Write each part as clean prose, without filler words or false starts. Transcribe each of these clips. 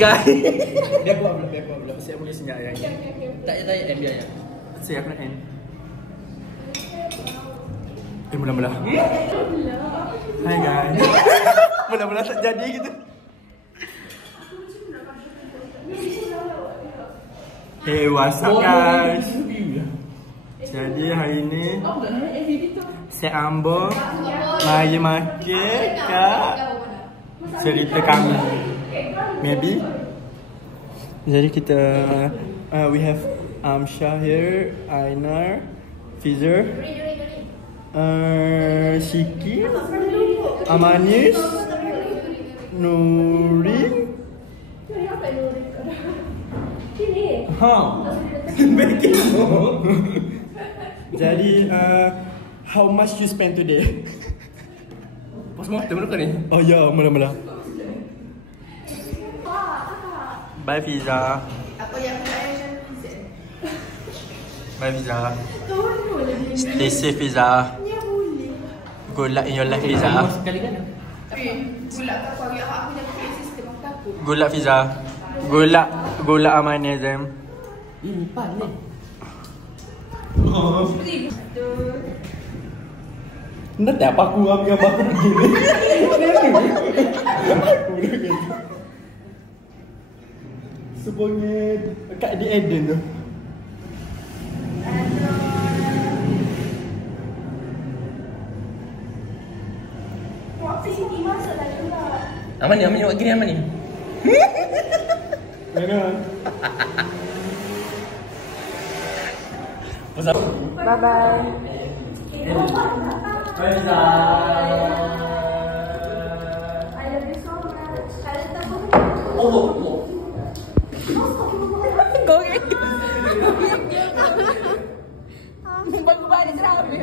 guys. Dia buat belum. Saya boleh senyap yang ni. Tak payah end dia ya. Saya akan end. Mula-mula. Hai guys. Mula-mula tak jadi gitu. Hey, what's up guys? Jadi hari ni saya Ambo mari makan kat cerita kami. Maybe. Jadi kita we have Amsha here, Ainar, Fizer, Shiki, Amanis, Nurin. Jadi how much you spend today? Postmortem dulu ni. Oh ya, mula-mula. Bye Fiza. Bye Fiza. Stay safe Fiza. Good luck in your life Fiza. Sekali kan? Good luck aku bagi aku jangan sistem aku. Good luck Fiza. Good luck Amanism. Ini pan ni. Nggak tahu apa aku ambil apa aku begini. Sebenarnya kat di Eden tu. Aman ni buat gini aman ni. Mana? Bye bye. Bye Fiza. I love you so much. Oh. Gogek. Baru balik serabi.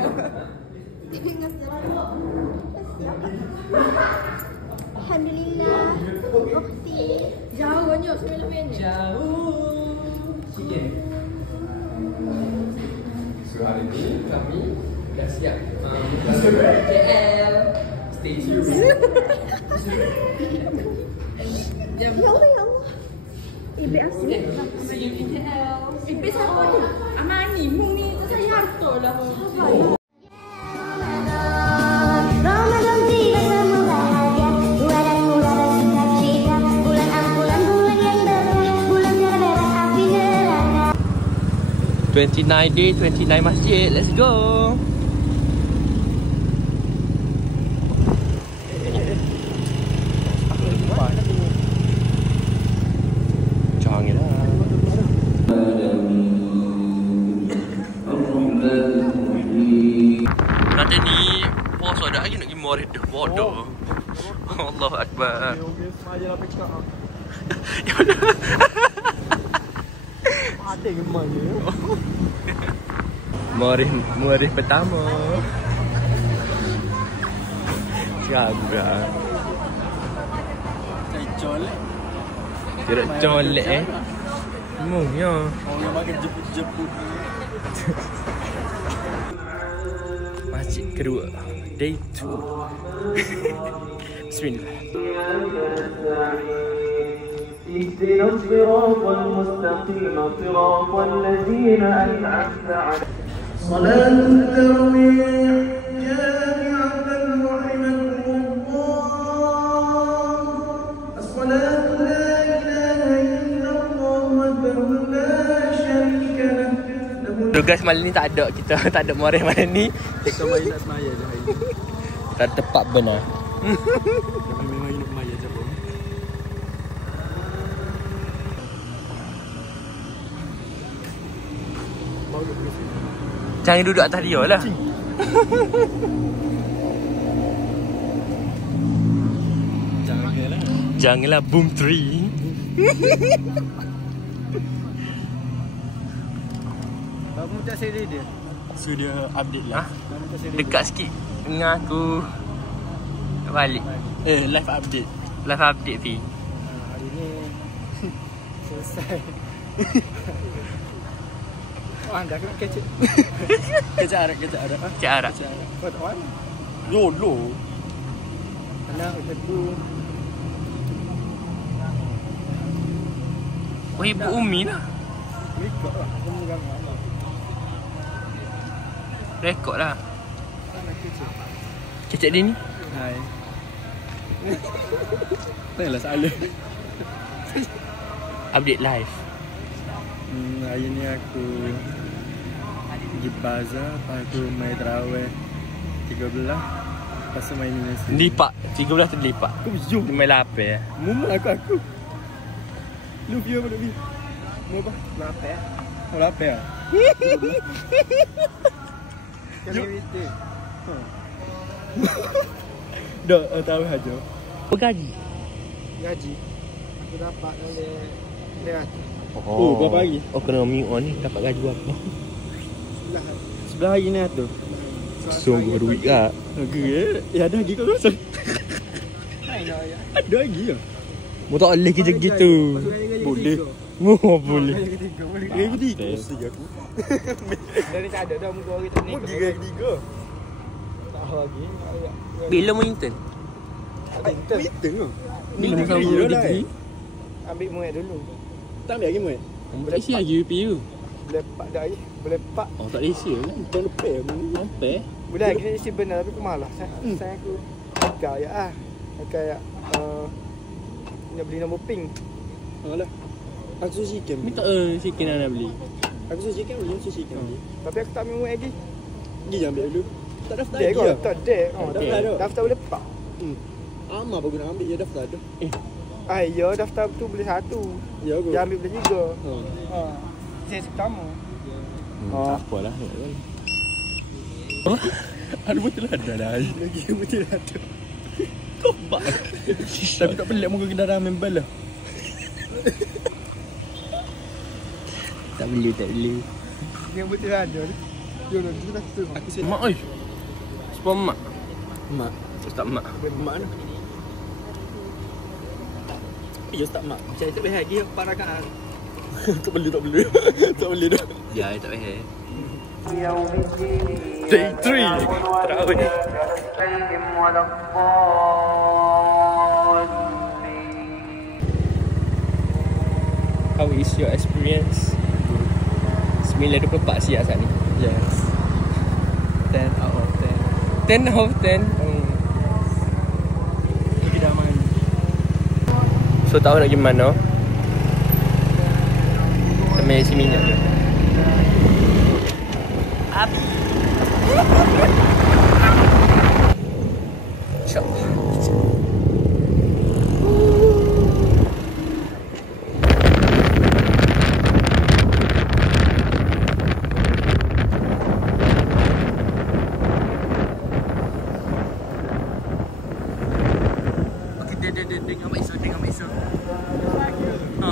Ingat jalan. Alhamdulillah. Ukti. Jauh banyak 9 minit. Jauh. Sikit. So hari ni kami dah siap KL. Stay tuned. Ya Allah ya Allah. Ibe asli. See you in KL. Ibe siapa tu? Amani, mung ni saya harto lah. Ramadan tiba semua bahagia, dua dan muda dan sukacita, bulan ampunan, bulan yang berkah, bulan terbebas api neraka. 29 day, 29 masjid. Let's go. Janganlah. Nanti ni puasa dah lagi nak pergi Maulid dah. Bodoh. Allahu Akbar. Semajalah pekak. Ada gemanya. Muarif pertama. Siapa? Colek. Kira colek Mungnya. Orang yang makan jeput-jeput. Masjid kedua. Day 2. Bismillah. اهدنا الصراط المستقيم صراط الذين أنعمت عليهم صلاة التراويح جامعة رحمكم الله الصلاة لا إله إلا الله وحده لا شريك له Tugas malam ni tak ada. Kita tak ada muarif malam ni. Kita main nak semaya je hari ni. Tak tepat benar. Memang nak semaya je pun. Jangan duduk atas dia lah. Janganlah. Janganlah boom tree. Bapak minta seri dia. Sudah update lah. Bapak minta seri. Dekat sikit dengan aku balik. Live update. Live update Fi. Hari ni selesai. Oh, anda kena kecil. Kecil Arab. Cik Arab. Kecil Arab. Kau tak mana? Lolo. Anak udah tu. Oh, Ibu Umi lah. Rekod lah. Aku megang mana. Rekod lah. Cecek dia ni. Hai. Tengoklah salah. Update live. Hari ni aku pergi bazar, lepas tu main terawih 13. Lepas tu main Indonesia. Lipat. 13 tu lipat. Kau bijung. Dia main lapar. Mumul aku. Lu view apa lebih? Mau apa? Lapar. Oh lapar. Kami witi. Dah tahu aja. Bergaji. Gaji. Aku dapat oleh lihat. Oh, berapa hari? Oh, kena on ni dapat gaji berapa? Sebelah hari ni tu. Sungguh duit kak. Okey. Ya ada lagi kau rasa. Ada lagi ya. Mu tak boleh kerja gitu. Boleh. Mu boleh. Hari ketiga aku. Dari tak ada dah muka orang tu ni. Mu hari ketiga. Tak lagi. Bila mu intern? Meeting ke? Bila mu sama degree? Ambil muat dulu. Tak ambil lagi muat. Boleh isi lagi UPU. Boleh pak dah lagi. Boleh pak. Oh, tak ada isi lah. Tahun lepas mu. Sampai. Boleh lagi isi benar tapi aku malas. Saya aku gaya ah. Kayak nak beli nombor pink. Alah. Aku susi kem. Minta sikit nak beli. Aku susi kem, aku susi kem. Tapi aku tak ambil muat lagi. Pergi ambil dulu. Tak daftar Dek lagi. kau tak dek. Daftar dah. Daftar boleh pak. Amat bagus nak ambil je daftar tu. Ya daftar tu boleh satu. Ya aku. Dia ambil boleh tiga. Ha. Saya pertama. Tak apalah. Oh, ada betul ada dah. Lagi betul ada. Topak. Tapi tak pelik muka kendaraan membal lah. Tak boleh. Yang betul ada. Jom kita tu. Aku siap. Mak oi. Sebab mak. Mak. Tak mak. Mak mana? Ya tak mak. Saya tak boleh lagi parakaan. Tak boleh. Tak boleh dah. Ya, tak boleh. Day 3. Terawih. How is your experience? 9.24 siap saat ni. Yes. 10 out of 10. 10 out of 10. Pergi dah main. So tahu nak pergi mana? Sama isi minyak je. Api. InsyaAllah. Dengan Mak Isu. Ha.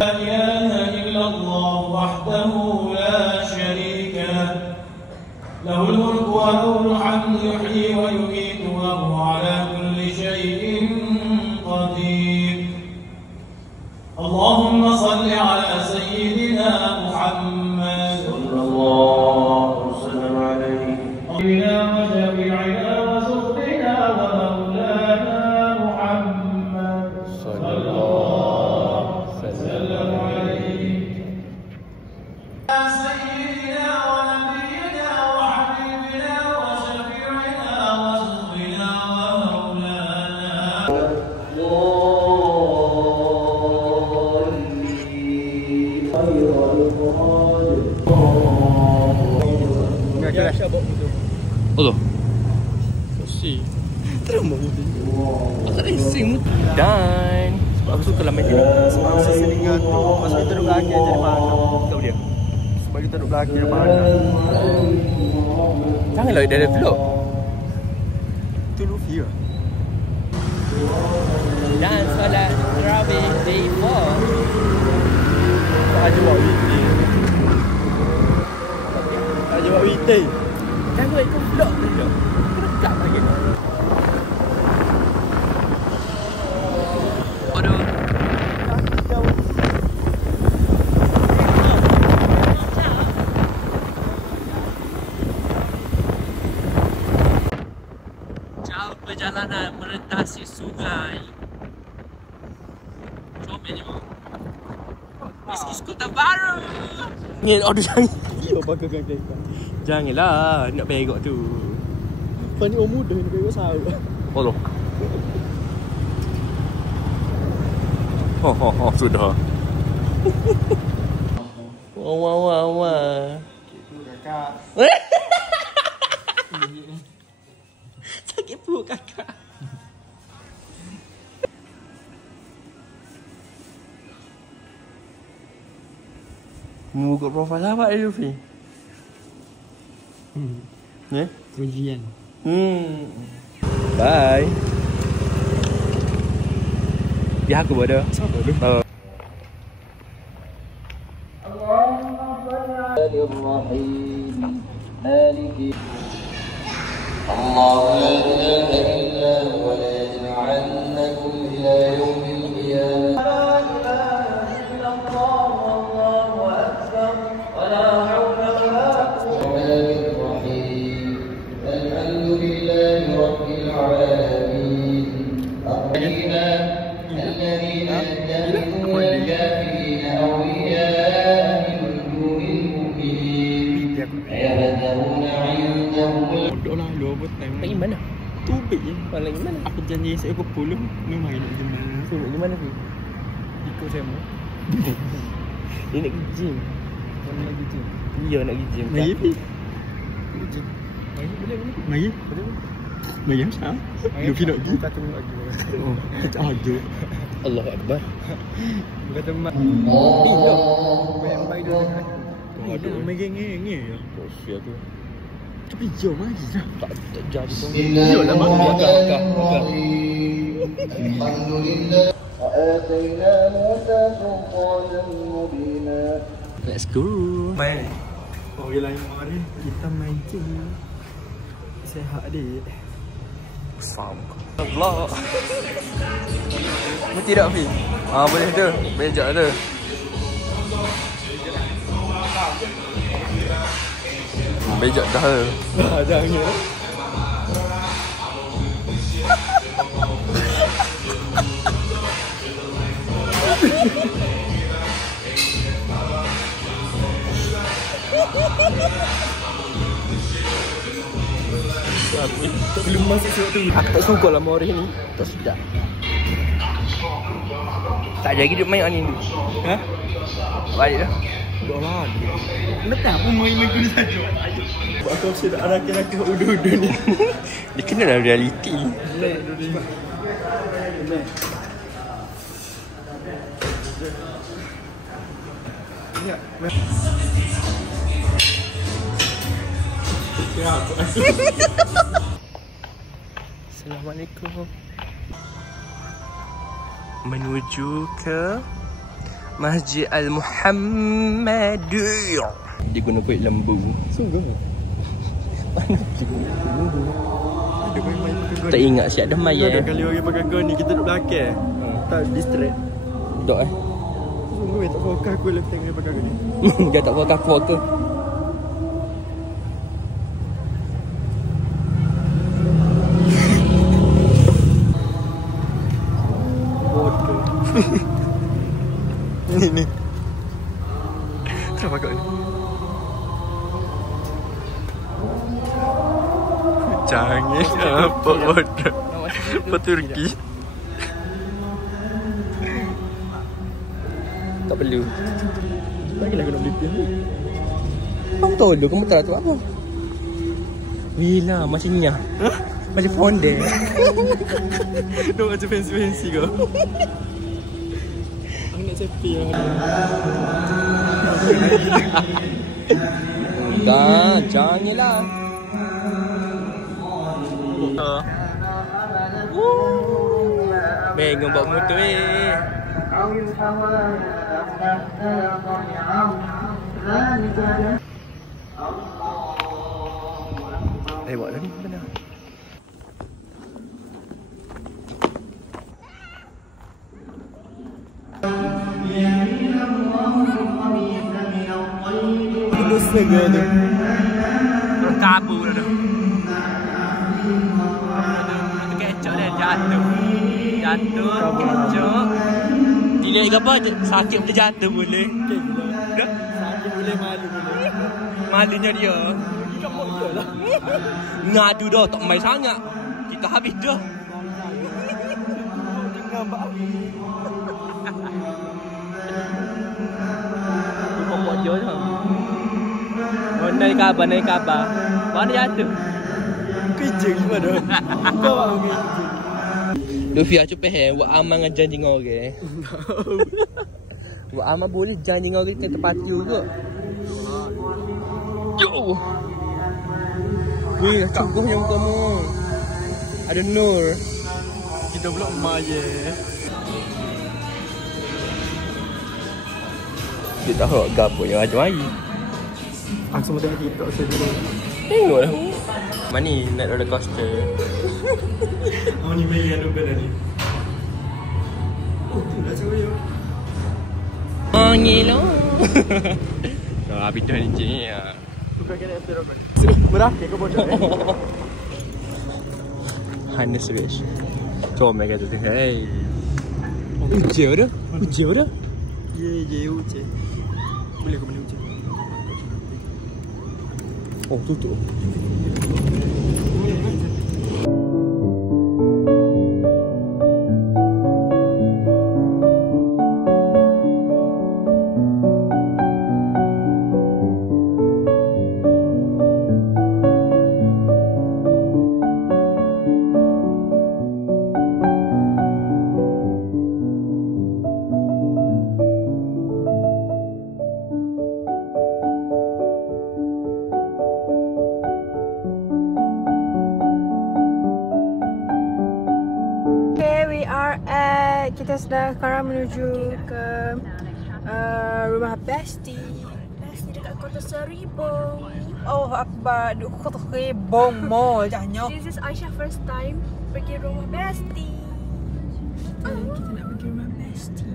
لا إله إلا الله وحده لا شريك له له الملك وله الحمد يحيي ويميت وهو على كل شيء قدير اللهم صل على سيدنا محمد صلى الله وسلم عليه وشفيعنا وسخطنا ومولانا محمد صلى الله وسلم عليه سيدنا ونبينا وحبيبنا وشفيعنا وسخطنا ومولانا Allah. Si. Terima kasih. Aku racing. Dan sebab aku suka main game. Sebab seselingan tu masa kita duduk belakang jadi mana. Tahu dia. Sebab kita duduk belakang jadi mana. Janganlah dia ada vlog. Tu Luffy lah. Dan solat Tarawih day 4. Tak ada buat weekday. Tak ada buat weekday. Jangan ikut vlog dulu. Dekat lagi. Aduh. Makanan melintasi sungai. Comel ni bang. Is Kota Baru. Ni aduh jangan. Kau pakaikan kereta. Janganlah nak begok tu. Kau ni orang muda ni kau sahut. Allah. Oh, sudah. Wah. Kakak. Sakit perut kakak. Muka profil apa dia, Luffy? Ya? Pujian. Bye. Dia aku bodoh. Siapa tu? الله لا إله إلا هو لا يجمعنكم إلى يوم القيامة لا إله إلا الله والله أكبر ولا حول ولا قوة إلا بالله الحمد لله رب العالمين الرحيم الذين يتخذون الكافرين أولياء من دون المؤمنين يبتغون عندهم Duduk lah luar petang. Pergi mana? Tubik je. Malam ni mana? Aku janji saya pukul 10 ni main nak jemah. Tu nak pergi mana tu? Ikut saya mau. Dia nak pergi gym. Kau nak pergi gym. Dia nak pergi gym. Mari pergi. Gym. Mari boleh. Mari. Mari apa? Luffy nak pergi. Kata nak pergi. Oh, kata aja. Allah Akbar. Kata mak. Main baik dia. Kau ada mengenge-ngenge ya. Kosia tu. Tapi jom lagi dah. Tak jadi pun. Iyalah Makan. الحمد لله وآتينا موسى سلطانا مبينا. Let's go. Main. Orang lain mari kita main je. Sehat adik. Faham kau. Allah. Mesti tak Fi? Boleh tu. Bejak tu. Bejak dah tu. Jangan. Belum masuk surat tu. Aku tak suka lah Mori ni. Tak sedap. Tak ada lagi duduk main ni dulu. Ha? Balik dah. Duduk lah. Letak pun main-main guna saja. Buat kau saya nak rakyat-rakyat udu-udu ni. Dia kena lah reality. Assalamualaikum. Menuju ke Masjid Al-Muhammadiyah. Dia guna kulit lembu. Sungguh. Tak ingat siap dah main Ada kali orang pakai gun ni kita duduk belakang. Tak distract. Dok Sungguh tak fokus aku lepas tengok dia pakai gun ni. Dia tak fokus aku. Bodoh. Ni. Kenapa kau ni? Jangan apa bodoh. Turki. Tak perlu. Bagilah aku nak beli pin. Kamu tahu dulu kamu tak tahu apa? Wila macam nyah. Macam fondant. Dia macam fancy-fancy kau. Aku nak sepi lah. Dah, janganlah. Bengong bawa motor buat dah ni benar. Tulus segala tu. Tabu dah tu. Ada kecok dia. jatuh. Jatuh, kecok. Dilihat ke apa? Sakit boleh jatuh boleh. Dah? Sakit boleh, malu boleh. Malunya dia. Ngadu dah, tak main sangat. Kita habis dah. Jangan mbak. Pokok je dah. Oh, naik kabar. Mana jatuh? Kerja gimana? Bawa orang kerja. Lufia cepet buat amal dengan janji dengan orang. Buat amal boleh janji dengan orang ke tempat juga. Yo. Wih, cungkuhnya kamu. Ada nur. Kita pula maya. Kita tahu gapo yang ada air. Aku semua tengok TikTok saja. Tengoklah. Mana ni naik roller coaster? Awak ni main dengan dompet tadi. Oh, tu dah cakap yo. Oh, ngelo. Habis dah ni ya. Bukan kena after rock. Berakhir ke bodoh ni? Hannes guys. Comel kata tu. Hey. Ujian dah. Ujian dah. Ye, ujian. Boleh ke mana ujian? Oh, tutup. Kita sekarang menuju ke rumah Besti. Besti dekat Kota Seribong. Oh Akbar, duk Kota Seribong mall jangan. This is Aisyah first time pergi rumah Besti. Kita nak pergi rumah Besti.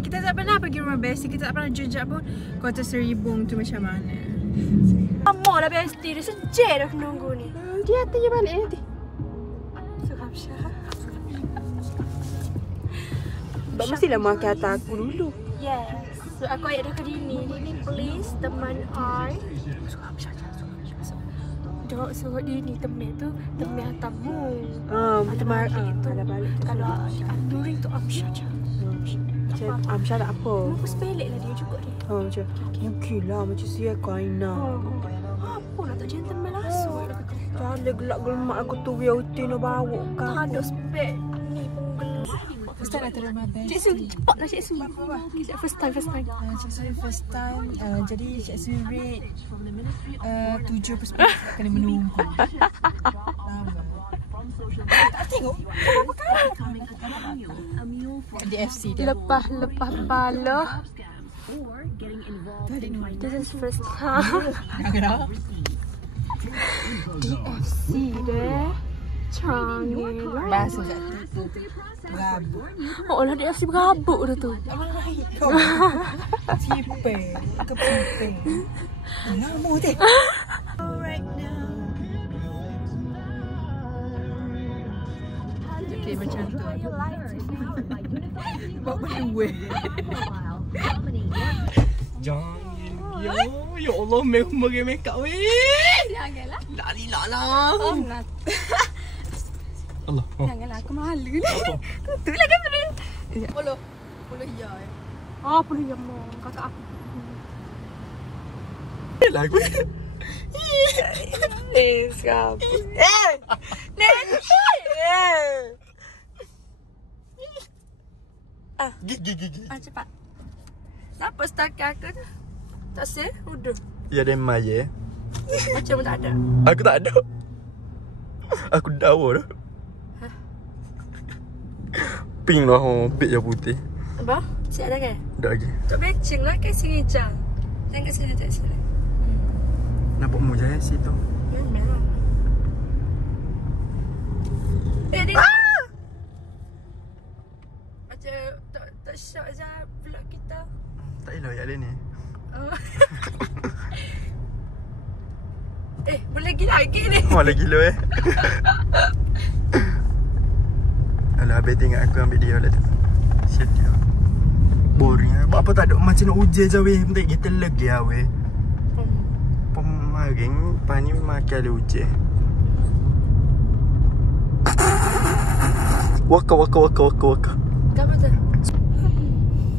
Kita tak pernah pergi rumah Besti. Kita tak pernah jejak pun Kota Seribong tu macam mana. Lama lah Besti, dah sejak dah menunggu ni. Dia nanti balik nanti. Suhamsyah. Sebab mestilah makan atas aku dulu. Yes. So aku ayat dah ke Dini. Dini please teman I. Jawab suruh Dini teman tu teman tamu. Teman itu. Ada balik. Kalau Nurin tu Amsyah je. Amsyah tak apa. Aku sepelek lah dia juga dia. Macam mungkin lah macam siapa kaina. Apa nak tak gentleman langsung. Jangan gelak gelmak aku tu dia utin nak bawa kau. Tak ada spek. Ni penggelap. First time nak terima Besti. Cik Su, cepatlah Cik Su. First time. Cik Su first time. Jadi Cik Su rate 7/10 kena menunggu. Lama. Tak tengok. Apa kali? DFC dia. Lepas bala. This is first time. Jangan. DFC deh. Canggih. Bahasa satu. Berabuk. Oh lah DFC berabuk dah tu. Abang lain kau. Cipeng. Kepipeng. Lama deh. Right now. Okay, macam tu. Bawa berdua. Jangan. Ya Allah, make up weh. Janganlah. Lah. Allah. Janganlah, aku malu ni. Tu lah kan benda. Puluh ya. Puluh ya mo. Kakak aku. Lagu. Skap. Gigi. Cepat. Siapa setakat aku tu? Tak sih? Udah. Ya ada maya. Macam tak ada. Aku tak ada. Aku dawa dah. Pink lah, pink yang putih. Apa? Cik ada kan? Tak lagi. Tak matching lah kat sini jam. Jangan kat sini, tak sini. Nampak muja situ. Memang. Dia. Macam tak syok je vlog kita. Tak elok yang lain ni. Boleh lagi ni. Malah gila lah. Habis tengok aku ambil dia lah tu. Siap dia. Boring lah. Buat apa tak ada macam nak ujian je weh. Bentar kita lagi lah weh. Pemaring. Lepas ni makan ada ujian. Waka. Apa tu?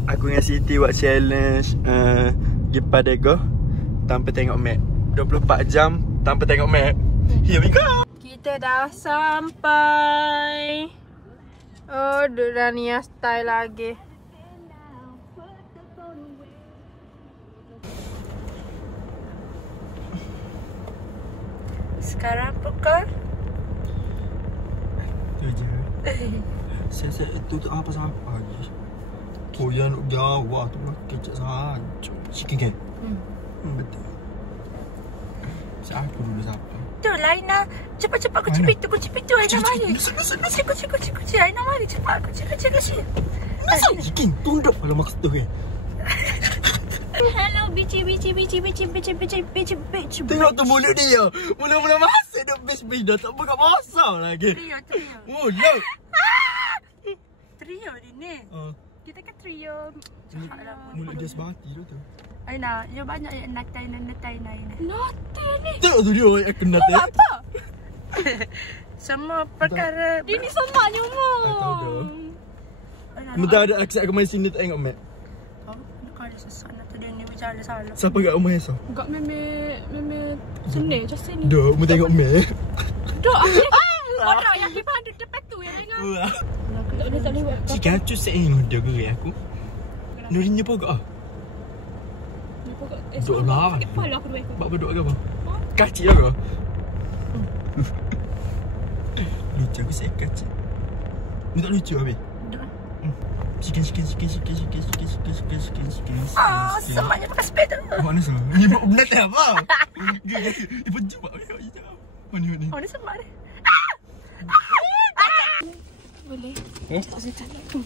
Aku dengan Siti buat challenge pergi Padego tanpa tengok map. 24 jam tanpa tengok map. Here we go. Kita dah sampai. Oh, dah Nia style lagi. Sekarang pukul Tu je. Siasat itu tu apa sampai lagi. Oh yang nak jawab tu lah. Kecek sahaja. Chicken kan? Betul. Siapa dulu siapa? tu Laina. Cepat-cepat kunci pintu Aina mari. Kunci Aina mari cepat kunci. Masa chicken tunduk kalau maksud tu kan. Hello bici. Tengok tu mulut dia. Mula-mula masuk dah bitch dah tak buka masa lagi. Trio. Mulut. Trio ni. Kita kan trio. Mulut dia sebati tu. Aina, you banyak yang natai ni. Natai ni. Tengok tu dia aku nak tengok. Apa? Semua perkara. Ini semuanya umum. Tahu dah. Minta ada akses aku main sini tengok map. Kalau sesak nak tu dia ni berjalan salah. Siapa kat rumah Esok? Enggak meme sini, just sini. Dah, mu tengok map. Dah, bodoh yang di depan tu yang dengar. Aku tak boleh buat. Cik acu seing dia gerak aku. Nurinya pokok ah. Duk lah. Kepala aku dua ekor. Bak berduk ke apa? Kacik lah ke? Lucu aku saya kacik. Ni tak lucu habis? Chicken. Ah, semuanya pakai sepeda. Mana sah? Ni benar tak apa? Dia pun jumpa. Mana? Oh, ni semak ni. Boleh?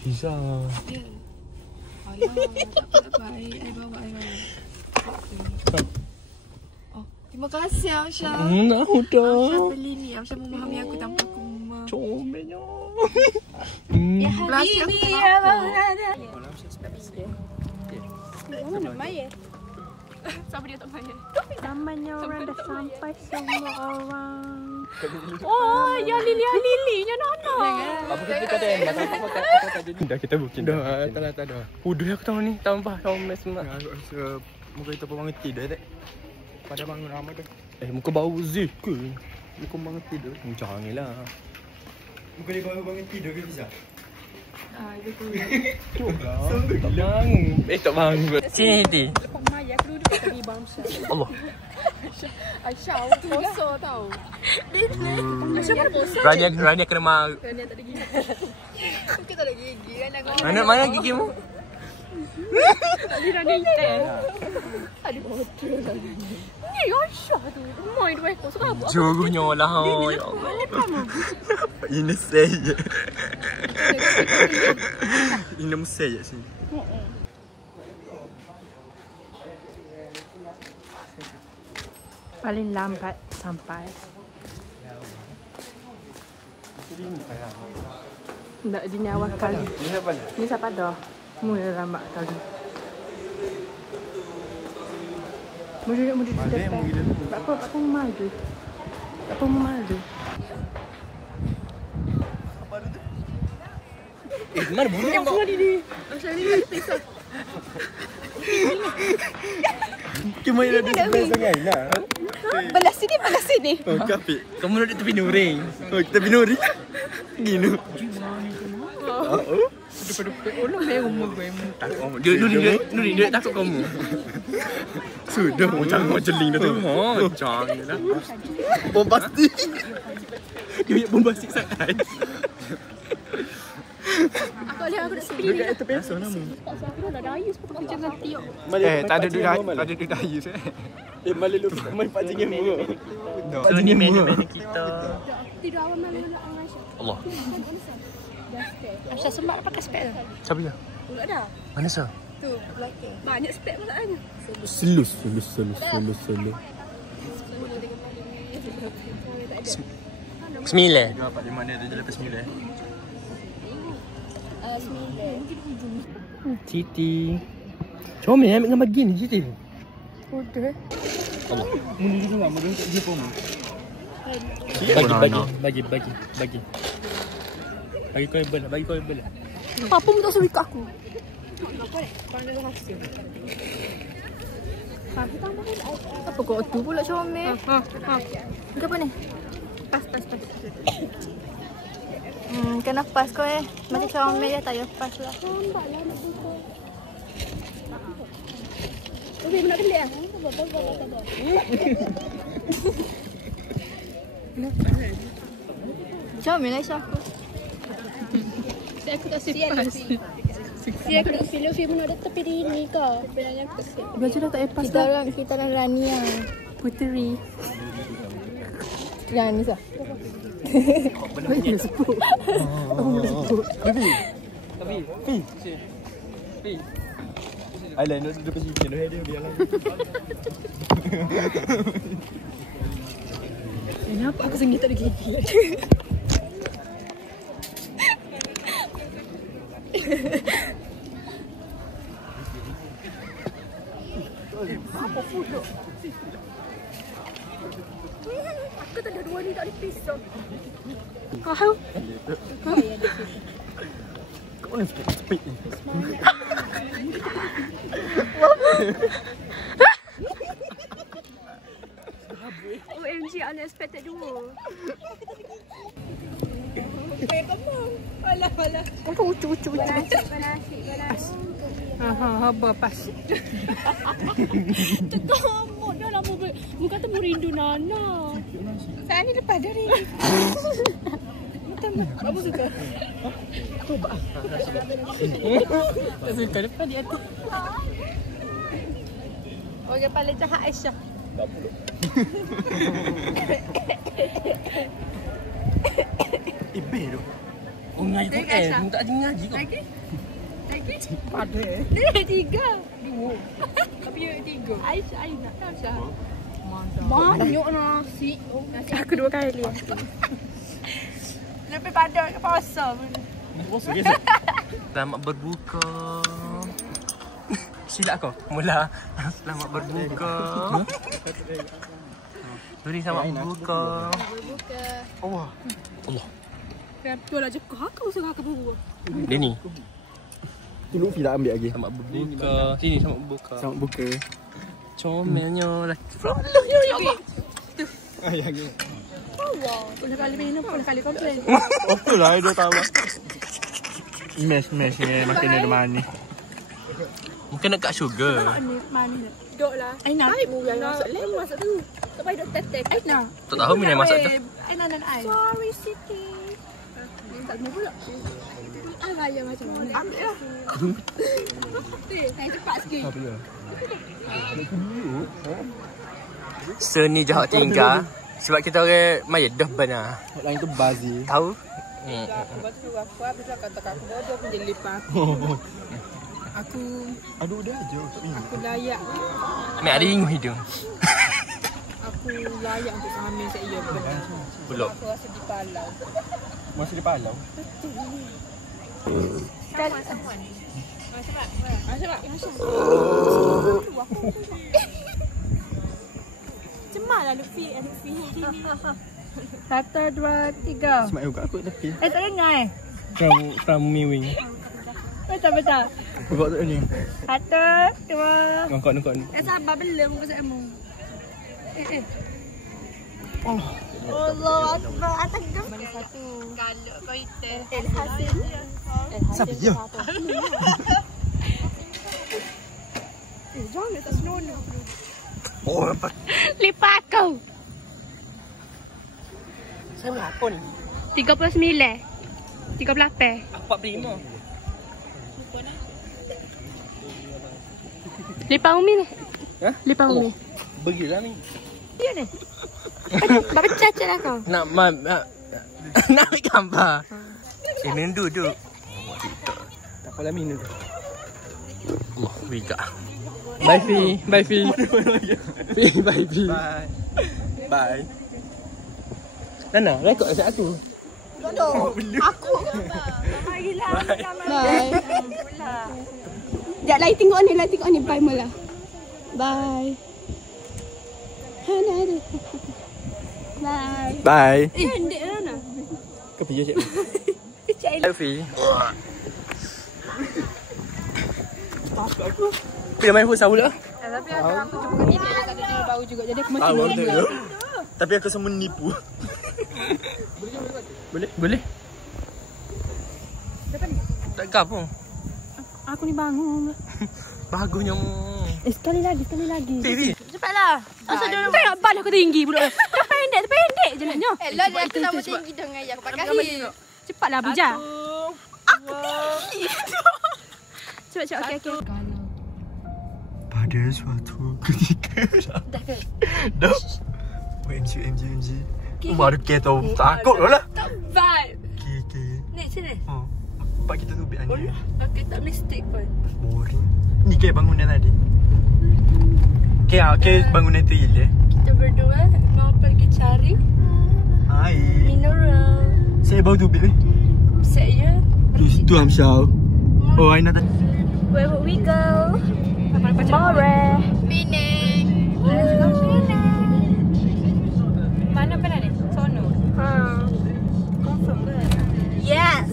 Bisa. Tak baik. I bawa. Oh, terima kasih Amsha. Nak dah. Amsha beli ni. Amsha memahami aku tanpa aku Comelnya. Ya Habibi ya Maulana. Mana Maya? Siapa dia tak Maya? Namanya orang dah sampai semua orang. Oh, ya Lili-Lilinya Nana. Apa kita kata dah kita booking dah. Tak dah. Udah aku tahu ni tambah Homeless semua. Aku rasa muka kita bangun tidur tak? Pada bangun lama tu. Muka bau zik ke? Muka bangun tidur. Janganlah. Muka dia bangun tidur ke bisa? Tak bangun. Tak bangun. Sini Hiti. Lepas Maya aku duduk kat ni Bamsha. Allah. Aisyah kosong tau. Aisyah kosong. Rania kena marah. Rania tak ada gigi. Kita tak ada gigi kan aku. Mana gigimu? Tadi Rania hitam. Ada botol lagi. Ni Aisyah tu. Mai dua ekor suka apa? Jurunya lah. Ya Allah. Ini saya. Ini saya sini. Paling lambat sampai. Tak di awal kali. Ni siapa ni? Ni siapa dah? Mula lambat kali. Mu duduk depan. Apa malu? Apa malu? Mana bunyi kau? Macam ni nak pisah. Kemana ada sebelah sangat nak? Belas sini. Oh, kapit. Kamu nak tepi nuring. Oh, kita binori. Gini. Orang main rumah gue Takut. Dia takut kamu. Sudah macam jeling dah tu. Janganlah. Bombastik. Dia bombastik sangat. aku nak speed ni. Itu biasa nama. Aku dah dayus pun jangan tiup. Tak ada duit dayus. Malah lu main pancing game mu. So ni menu kita. Tidur awal malam nak Aisyah. Allah. Aisyah sempat pakai spek dah. Siapa dia? Enggak dah. Mana sah? Tu belakang. Banyak spek masalahnya. Selus. Sembilan. Dapat di mana dia lepas 9. Siti. Comel ambil gambar gini Siti. Udah. Allah. Mundur dulu enggak? Mundur untuk jumpa mu. Bagi. Bagi kau bela. Apa pun tak suruh aku. Apa kau tu pula comel? Ini apa ni? Pas. Kena pas kau macam comel je tak ya pas lah. Ubi nak beli ah? Comel lah aku. Aku tak sipas. Aku nak film ada tepi di ni kau. Sebenarnya aku tak sipas. Baju dah tak lepas dah. Kita orang Rania. Puteri. Rani sah. Boleh sebut. Boleh sebut. Pi. Ailan duduk depan sini dia lah. Kenapa aku sendiri tak ada gigi? Apa food? Aku tak ada dua ni tak dipisah. Kau? Kau ni speed ni. OMG, unexpected dua. Alah. Kau ucu. Haba pas. Tekamut dah lama muka tu merindu Nana. Saya ni lepas dari. Apa suka? Coba. Tak suka depan dia tu. Orang paling jahat Aisyah. Tak pula. Ibe tu. Oh ngaji Quran, tak ada ngaji kau. Lagi? Pada. Dia ada 3. 2. Tapi dia 3. Aisyah nak tak Aisyah? Banyak nasi. Aku 2 kali. Lebih pada ke pasar pun. Puasa ke? Selamat berbuka. Silap kau. Mula. Selamat berbuka. Duri selamat berbuka. Allah. Betul lah je kau suka aku berbuka. Dia ni. Tu Luffy tak ambil lagi. Selamat berbuka. Sini selamat berbuka. Selamat buka. Comelnya lagi. Ya Allah. Ayah ni. Allah. Pernah kali minum, pernah kali komplain. Apa lah dia tahu. Mesh ni makin ada manis. Mungkin nak kat sugar. Manis. Dok lah. Aina. Masak tu. Tak payah dok tetek. Aina. Tak tahu Mina masak tu. Aina dan Ai. Sorry Siti. Tak mau pula. Ai raya macam mana? Ambil lah. Saya cepat sikit. Apa dia? So ni jauh tinggal. Sebab kita orang maya dah benar. Lain tu Bazi. Tahu? Aku habis lah kata aku bodoh pun jadi lipat. Aku Aduh dia aja. aku layak. Ambil ada inguh hidung. Aku layak untuk hamil saya benar. Belum. Aku rasa di Palau. Masih di Palau. Cematlah Luffy. 1, 2, 3. Semak juga aku tepi. Tak dengar From Miwing. Betul. Buat tu ni. 1, 2. Nongkok. Sabar belum aku saya mau. Allah Akbar. Atas gem. Satu. Galak kau itu. Hasil. Siapa dia? Jangan tak senonoh. Oh, apa? Lipat kau. Saya berapa ni? 39. 38. 45. Lipat Umi ni. Hah? Lipat Umi. Berilah ni. Ya ni. Bapak cacat lah kau. Nak ambil gambar. Minum duduk. Tak apalah minum. Allah, Wika. Bye Fi. Bye. Bye. Nana, rekod satu. Aku. Bye. Sekejap lagi tengok ni. Bye mula. Bye. Bye. Bye. Pendek mana? Kau pergi cik. Selfie. Pergi main futsal pula. Tapi aku cuba tidur dekat dia bau juga. Jadi aku macam Awak betul. Tapi aku semua nipu. Boleh? Tak apa. Aku ni bangun. Bagusnya mu. Sekali lagi. TV. Cepatlah. Asal dia nak tengok bal aku tinggi pula. Dah pendek je naknya. Lah dia aku nama tinggi dong ayah aku pakai. Cepatlah Buja. Aku tinggi. Cepat. Okey. Pada suatu ketika. Dah ke? Dah. MG. Umar kita takut lah. Tak vibe. Okay. Ni sini. Pak kita tu biar ni. Okey, tak mistake pun. Boring. Ni kayak bangunan tadi. Kayak bangunan tu ile. Kita berdua mau pergi cari Hai. mineral. Saya bau tubik ni. Saya. Tu Amsyau. Oh, Aina tadi. Where would we go? More. Penang. Mana ni? Sono. Confirm ke? Yes.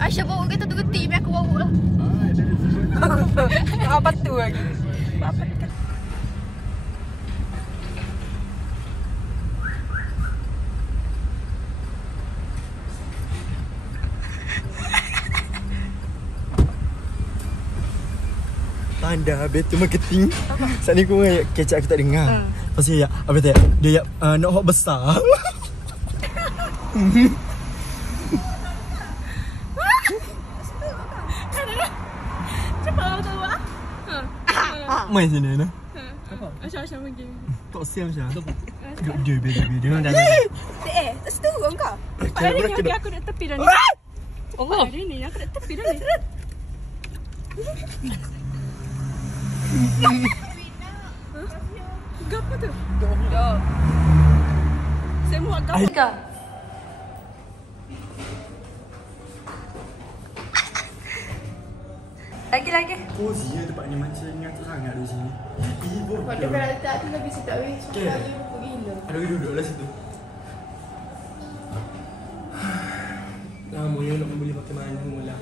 Aisyah bawa kita tu geti, biar aku bawa lah. Apa tu lagi? Anda betul marketing. Saat ni aku kecap aku tak dengar. Pasal ya, apa tu? Dia nak hot besar. Cepat tu ah. Main sini nah. Asal pergi. Tak siap Syah. Dia dengan dah. Tak setuju kau. Hari ni aku nak tepi dah ni. Hari ni aku nak tepi dah ni. Gapa tu? Dah. Semua gapa. Lagi. Cozy ya tempat ni macam ngantuk sangat di sini. Pada kalau letak tu lagi sedap weh. Supaya rupa gila. Ada duduk lah situ. Lama ya nak membeli pakai mana mula.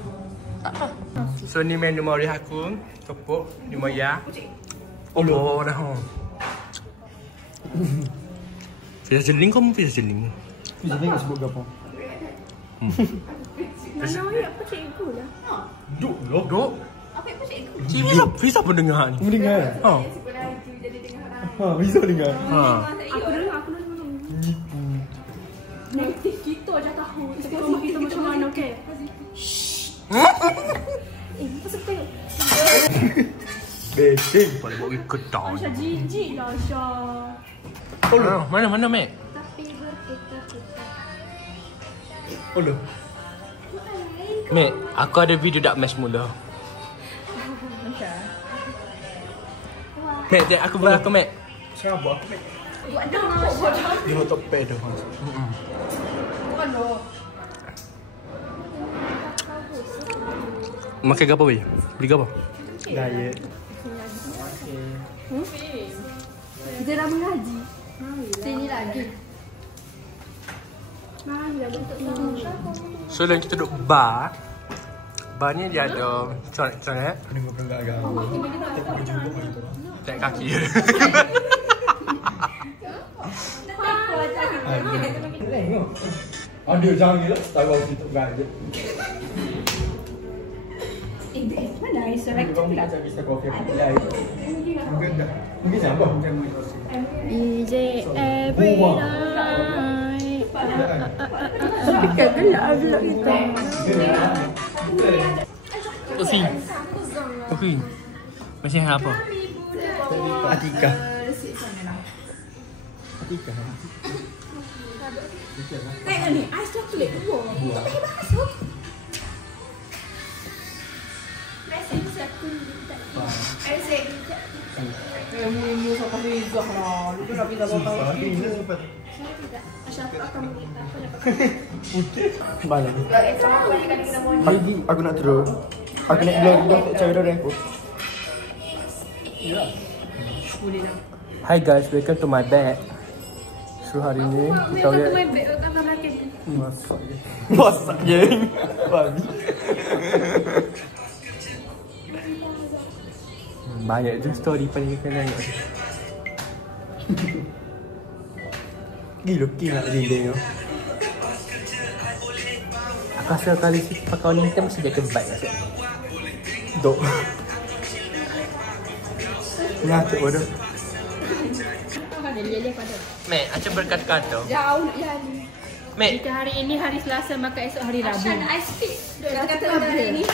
So ni menu memori aku. Tepuk ni moya. Oh dah. Pizza jeling kamu pizza jeling. Pizza jeling sebut apa? Mana ya apa cikgu lah. Duk. Apa yang cikgu? TV Fiza pun dengar ni. Mendengar? Bisa dengar? Aku dengar. Negatif kita je tahu. Rumah kita macam mana, okey? Pasal tengok. Betul. Pada buat kedai. Aisyah jijik lah, Aisyah. Oh, mana Mek? Oh loh. Mek, aku ada video dak mes mula. Mek, aku buat aku Mek. Siapa buat aku Mek? Buat dah. Dia hot pad dah. Bukan dah. Makan apa weh? Beli apa? Diet. Dia dah mengaji. Sini lagi. So lain kita duduk bar. Bar ni dia ada coret-coret. Dengar peranggak agak. Tak kaki. Ada jangan lah. Tahu aku tak gaje. Mana Aisyah lagi? Kamu macam bisa kopi aku lain. Mungkin dah. Mungkin siapa macam ni. DJ every night. Tapi kan gelap vlog kita. Kopi. Macam apa? Atika. Tengok ni, ais coklat dua. Tak payah bahas tu. Rasa aku Mu sampai hijau lah. Lu nak pindah bawa Balik. Aku nak terus. Aku nak vlog cari orang aku. Hi guys, welcome to my bed. So hari ni kita masak je. Babi. Banyak je story paling kena tengok. Gila nak dinding tu. Aku rasa kali pakai ni kita mesti jaga vibe rasa. Dok. Ngatuk bodoh. Mek, macam berkata-kata. Jauh nak jadi. Mek. Jika hari ini hari Selasa maka esok hari Rabu. I speak. Kata hari ini.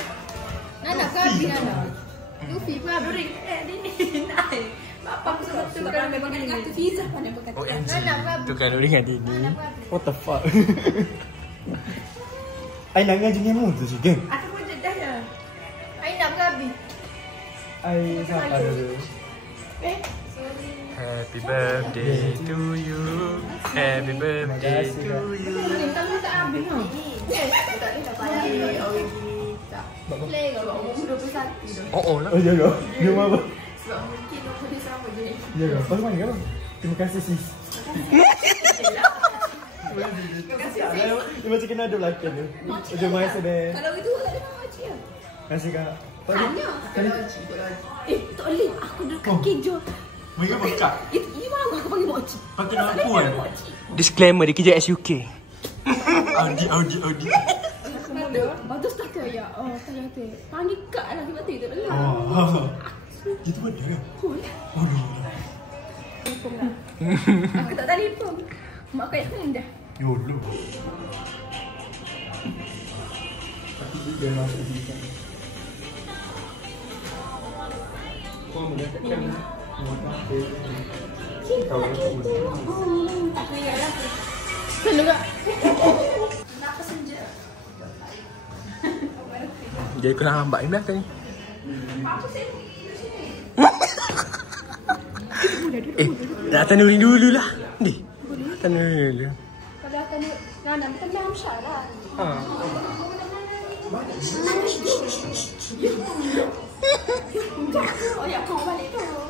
Nana kapi Nana. Luffy pun beri. Dini naik. Bapa aku sebab tu kan memang kata visa pandai berkata. Tu kan dengan Dini. What the fuck? Ai nak ngaji dengan mu tu juga. Aku pun jedah ya. Ai nak bergabi. Ai siapa dulu? Happy birthday to you. Happy birthday to you. Kamu tak ambil no? Yes. Tak boleh tak boleh. Tak. Sebab umur 21. Oh lah. Oh jaga. Dia apa? Sebab mungkin umur dia sama je. Jaga. Pas mana kau? Terima kasih sis. Terima kasih. Dia macam kena ada belakang tu. Dia main sedih. Kalau itu tak ada makcik ya. Kasih kak. Tanya. Tak boleh. Aku dekat kejo. Mereka bekak. Ini mana aku panggil makcik. Pakai nama aku kan? Disclaimer, dia kerja SUK. Audi. Bagus tak tu ya? Oh, tanya tu. Panggil kak lah sebab tu tak boleh. Oh. Itu mana kan? Aku tak telefon. Mak kau yang dah. Yolo. Tapi dia masuk di sana. Kau mengatakan Selalu tak? Jadi kena hambak ni belakang ni. Dah tanuri dulu lah. Ni. Tanuri dulu. Kalau akan nak bukan dalam syarah.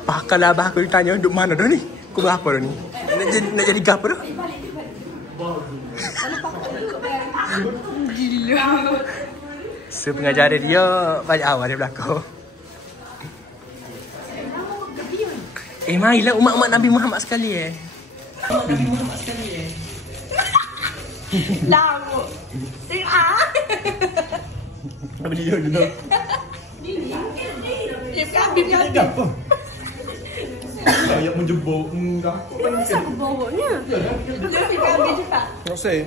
Pakal abah aku ditanya duduk mana dah ni? Kau berapa dah ni? Nak jadi gapa dah? Gila. Sepengajaran dia banyak awal dia belakang. Marilah umat-umat Nabi Muhammad sekali Lama. Tengok ah. Apa dia duduk? Dia ambil Apa? Saya menjebok enggak. Kenapa aku bawanya? Dia ambil cepat. Tak saya.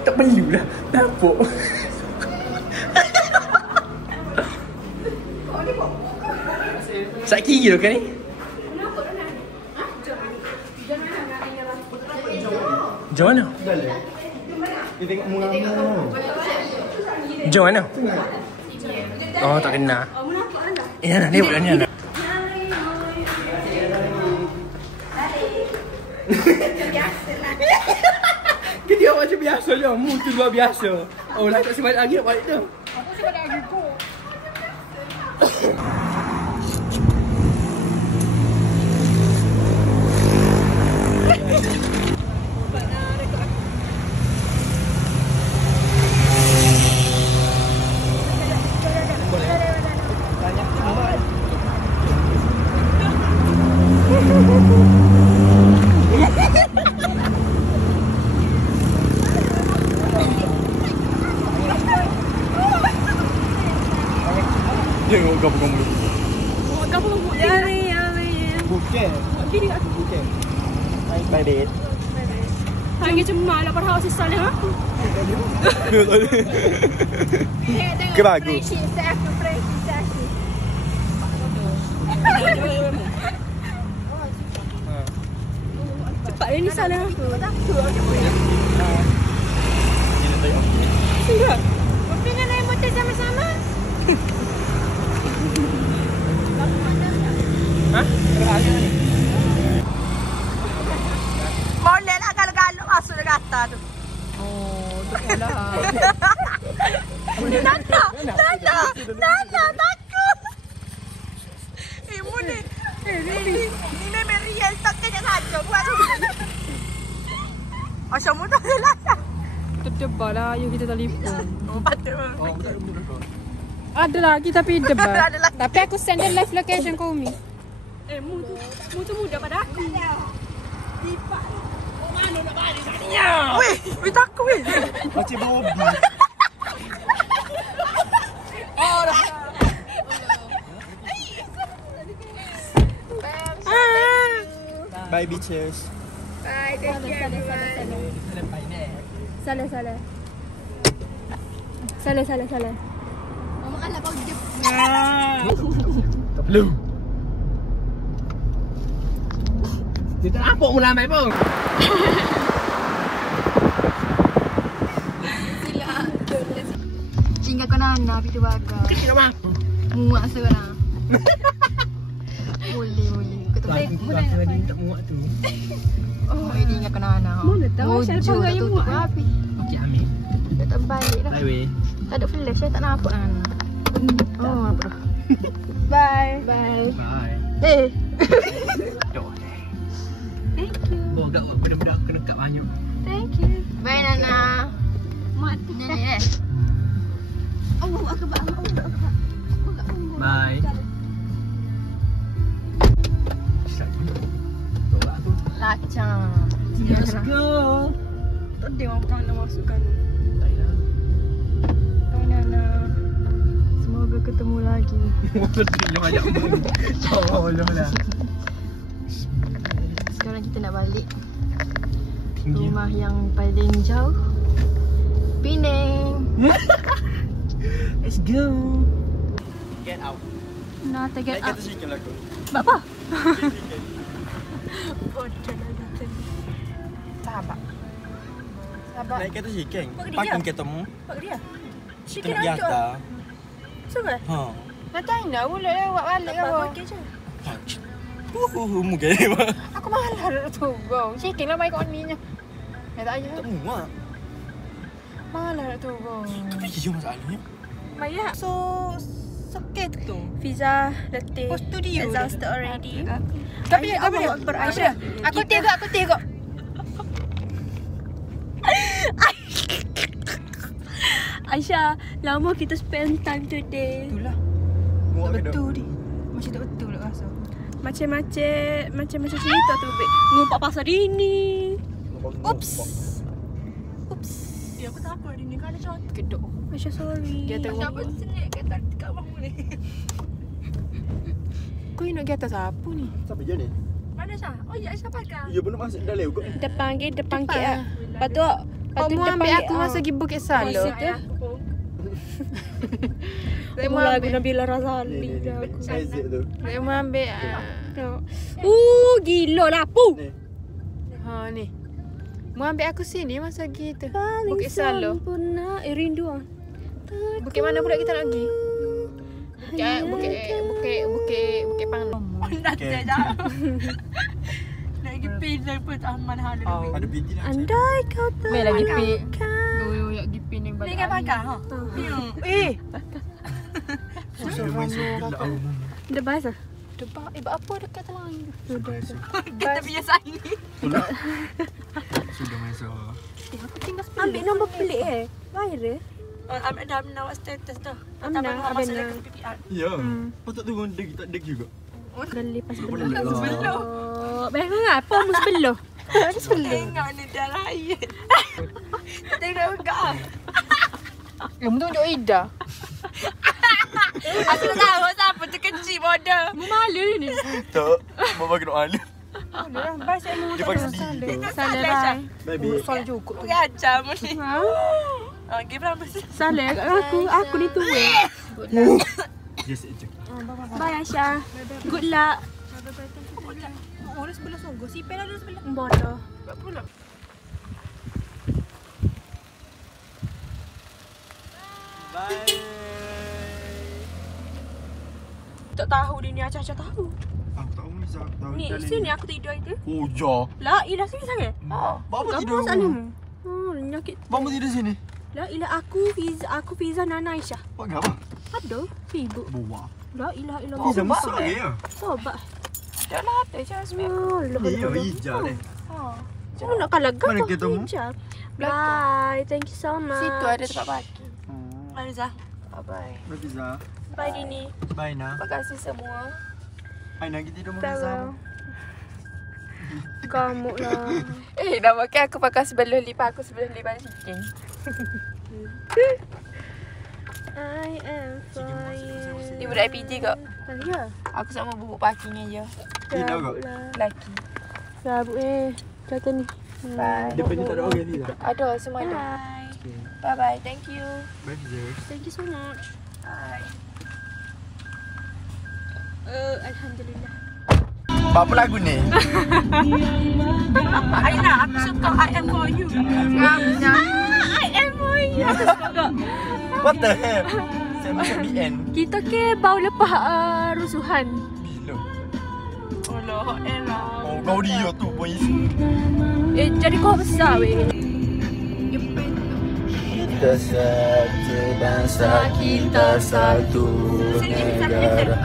Tak perlulah. Nampak. Sakit gila kan ni? Jom mana? Dia tengok mengamuk. Jom mana? Oh tak kenal. Ya ni bukan ni. Dia macam biasa je. Mu tu luar biasa. Oh lah tak sebalik lagi nak balik tu. Aku sebab lagi tu. Dia ngok kamu. Kamu lembut jari. Bukan. Ini kat sini. Bukan. Bye bye. Panggil cuma lah pada hawa sisal yang aku. Tengok. Ke bagus. Friendship saya aku. Yang ni salah aku. Sudah. Kopi dengan air motor sama-sama. Hah? Ada ni. Boleh lah kalau galak masuk dekat atas tu. Oh, tu lah. Nana, takut. Boleh. Ini memang real tak kena saja. Buat tu. Macam mu tak lah. Terdebar lah, yuk kita telefon. Oh, patut. Oh, tak ada kau. Ada lagi tapi debar. Ada lagi. Tapi aku send the live location kau Mi. Mu tu muda pada aku. Lipat. Oh, mana nak balik tadi? Weh, takut weh. Macam Bobby. Oh, dah. Bye bitches. Bye, thank you everyone. Salah. Mama kan nak pergi. Tak perlu. Dia tak nampak mu lambat pun. Hingga kau Nana pintu bagar. Kecil mak. Muak sekarang. Boleh. Aku lagi tak muak tu. Oh, ini hingga kau Nana. Mana tahu Mojo Syarifah tak yang tutup muak. api. Okey, ambil. Dia tak balik dah. Bye weh. Tak ada flash, tak nampak Nana. Oh, apa dah. Bye. Bye. Doh. Thank you. Oh, agak budak-budak kena kat banyak. Thank you. Bye Nana. Mak nyanyi Allah akbar. Bye. Lacang. Let's go. Tadi orang pernah nak masukkan. Baiklah. Bye Nana. Semoga ketemu lagi. Yang ajak mu. Tolonglah. Sekarang kita nak balik Tinggi. rumah yang paling jauh. Penang. Let's go. Get out. Nah, Naik get up. kereta sikit lah aku. Buat apa? Sabar. Naik kereta sikit. Buat kerja. Parking kereta mu. Buat dia. Kita nak pergi atas. Suka? Ha. Nanti nak boleh lewat balik Tak kau. apa, okey je. Mu gaya mah. Aku malas nak tunggu. Chicken lah baik kau ni nya. Tak payah. Tak muak. Malas nak tunggu. Tapi je masalahnya. Maya. So soket tu. Visa letih. Oh, studio. Exhausted already. Tapi Aisyah, Allah Akbar, Aisyah. Aku tengok. Aisyah, lama kita spend time today. Itulah. Muak Tak ke betul ni. Macam tak betul lah rasa. Macam cerita tu, Bek. Ngumpat pasal ini. Oops. Ya, aku tak apa hari ni. Kan ada contoh. Kedok. Aisyah, sorry. Dia tengok. Siapa selit kat bawah ni? Kau nak pergi atas apa ni? Siapa je ni? Mana Aisyah? Oh, ya Aisyah pakai. Ya pun nak masuk dalam kau. Depan gate ah. Lepas tu Kau mau ambil aku masa pergi Bukit Salo. Saya mau lagu Nabila Razali dah. Exit tu. Saya mau ambil Gila lapu. Ni. ha ni. Mau ambil aku sini masa pergi tu. Bukit Salo. Sempurna. Rindu ah. Bukit mana pula kita nak pergi? Bukit Panglang. Okay. Nak pergi Penang pun aman hala. Ada binti nak. Andai kau tak. Mai lagi pi. Yo yak pergi Penang balik. Ni kan pakai ha. Sudah masuk gelap aku. Dah bahasa. Debat apa dekat telang tu? Kita punya saing. Sudah masuk. Aku tinggal sepuluh. Ambil nombor pelik viral. Ambil dah menawak status tu. Ambil dah, ambil dah. Ya. Patut tu orang deg tak deg juga. Gali pas Boleh belah. lah. Sebelum. Baik apa mu sebelah? Tengok ni dah raya. Tengok enggak. Kamu tunjuk Ida. Aku tahu siapa tu kecil bodoh. Mu malu ni. Tak. Mama kena malu. Dah baik saya mau Dia pakai sedih. Salah. Baby. soal cukup. Aku ajar mu ni. Okey, berapa sih? Salah aku ni tu weh. Yes, je. Bye Aisyah. Good luck. Oh, dah sebelah Sogo. Si Pel ada sebelah. Bodoh. Tak pula. Bye. Tak tahu dia ni acah-acah tahu. Aku tak tahu ni Zah. Ni sini aku tidur itu. Oh, ja. La ilah sini sangat. Bapa Kamu tidur. salamu. Oh, nyakit. Bapa tidur sini. La ilah aku Fiza Nana Aisyah. Buat apa? Ada ibu. Buah. La ilah ilah. Fiza besar ya. Sobat. Dah lah ada je Asmi. Oh, Ni ya hijau ni. Cuma nak kalah gak. Mana ketemu? Bye. Thank you so much. Situ ada tempat parking. Ariza. Bye. Bye Fiza. Bye Dini. Bye Nah. Terima kasih semua. Hai nak kita rumah Fiza. Kamu lah. Dah makan aku pakai sebelum lipat aku sebelum lipat chicken. I am flying. Dia budak IPG kak. Ya. Aku sama bubuk parking aja. Kita kau. Laki. Sabuk kata ni. Bye. Dia punya tak ada orang ni dah. Ada semua ada. Bye bye. Thank you. Bye Fiza. Thank you so much. Bye. Alhamdulillah. Apa lagu ni? Aina, aku suka I am for you. I am for you. Aku suka. What the hell? Saya macam BN. Kita ke baru lepas rusuhan. Bila? Allah, elah. Oh, kau dia tu pun isi. Jadi kau besar weh. Kita satu bangsa, kita satu negara.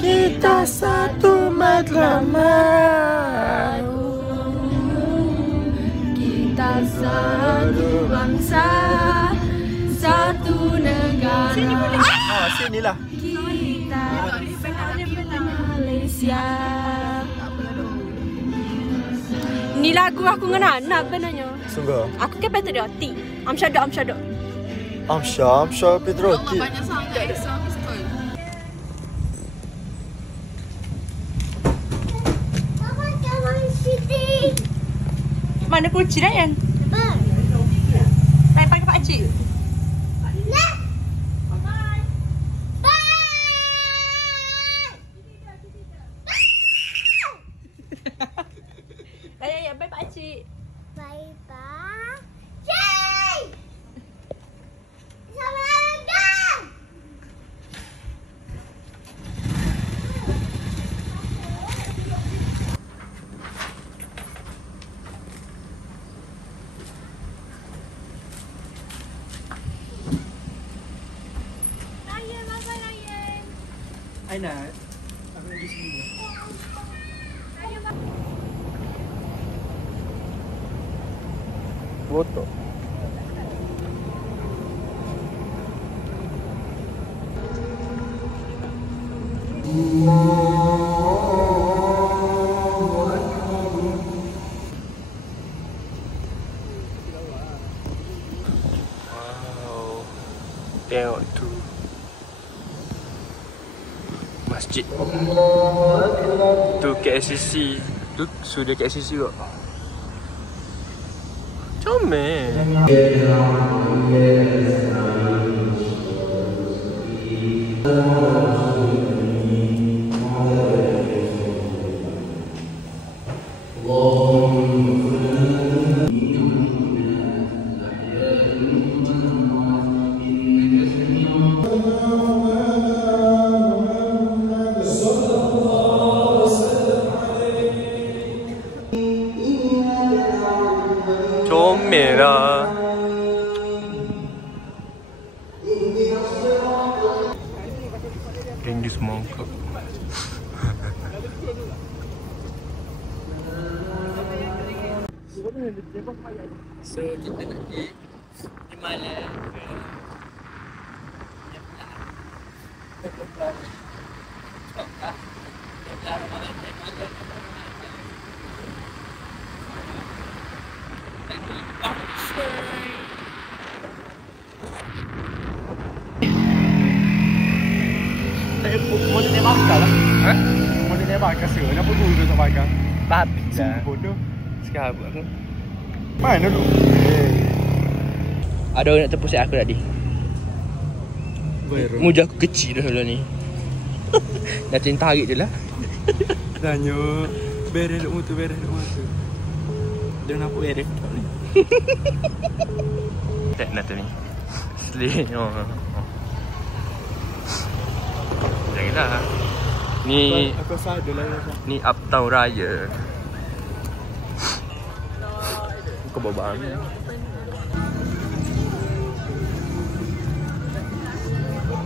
Kita satu matlamat. Kita satu bangsa, satu negara. Sini boleh. Sinilah. Kita Malaysia. Ni lagu aku dengan anak benarnya. Sungguh. Aku ke patriotik. Amsyado. Amsyar Pedroti. Banyak sangat Islam pistol. Mama, jangan Siti. Mana kunci Ryan? Main pakai pakcik. Ya, bye pakcik. Bye bye. Cik. Assalamualaikum. Layan, Baba layan. Aina, aku lagi sini. Foto. Wow. Tengok tu. Masjid. Tu KLCC. Tu sudah KLCC kok. Comel. Comel lah. Geng dia semua angkat. So kita nak pergi Himalaya. Model bakar lah. Ha? Model bakar sih. Kenapa guru tak bakar? Babi lah. Bodoh. Sekarang aku. Mana tu? Ada orang nak tepus aku tadi. Muja aku kecil dah sebelum ni. Dah tarik je lah. Tanya. Beres duk motor. Dia nampak beres tak ni. Tak nak tu ni. Asli. Janganlah. Ni Aku sadar lah macam. ni Uptown Raya. Kau bawa bang.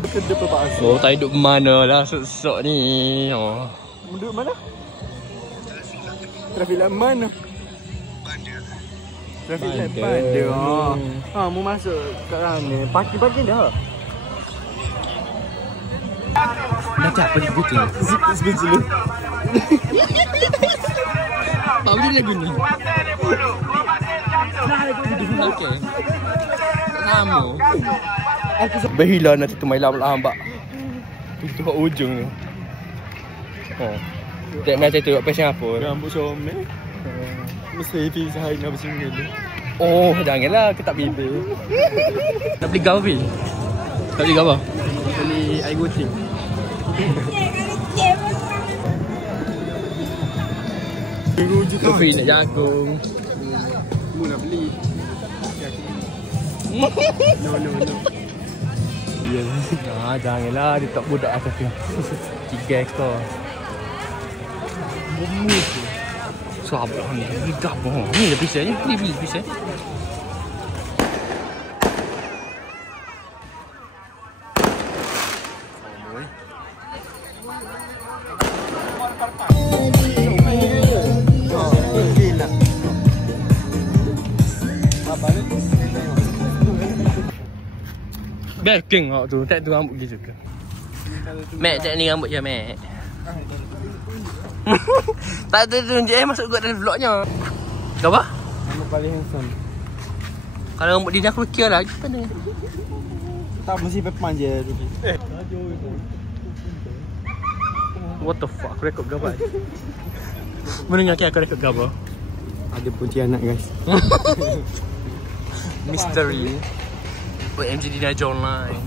Kedai perpaasa. Oh, tak duduk mana lah sok-sok ni. Oh. Duduk mana? Traffic light mana? Traffic light Bandar. Ha, mau masuk kat sana. Parking dah. Macam apa ni kucing? Speed dulu. Apa dia lagu ni? Okey. Nama. Berhilang nanti tu main lambat. Tu kat ujung tu. Oh. Tak macam tu pasal apa? Rambut somel. Mesti pizza hari nak bersinggung dulu. Oh, janganlah ketak bibir. Nak beli gau pi? Tak beli gau apa? Beli air kucing. Rujuk tu. Kopi nak jagung. Mu nak beli. No. Ah, janganlah dia tak budak atas tu. 3 ekor. Sabar ni. Ni dah bohong. Ni dah pisau ni. Beli pisau. Backing awak tu. Tak tu rambut gitu ke? Mek, cak ni rambut je, Mek. Tak ada tunjuk masuk kat dalam vlognya. Kau apa? Rambut paling handsome. Kalau rambut dia aku kira lah. Macam mana? Tak mesti pepan je. What the fuck? Aku rekod gambar. Mana ingat aku rekod gambar? Ada Pontianak guys. Mystery. Buat MJ Dinaja online.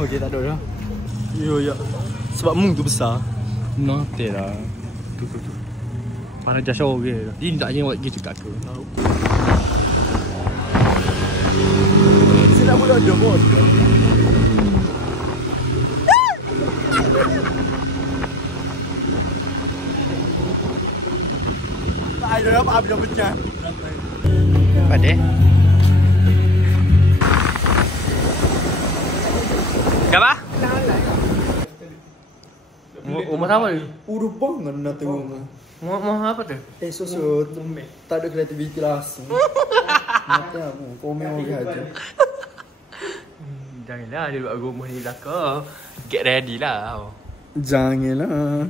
Okey, tak ada dah. Yo. Sebab mung tu besar. Nanti lah. Tu. Mana jasa orang. Dia tak je buat gitu kat aku. Sini nak boleh ada bot. Tak ada apa-apa dah pecah. Pade. Apa? Umur apa tu? Udah banget nak tengok. Mau apa tu? Susu tak ada kreativiti langsung. Mati aku, komen orang aja. Janganlah dia buat rumah ni lah kau. Get ready lah. Janganlah.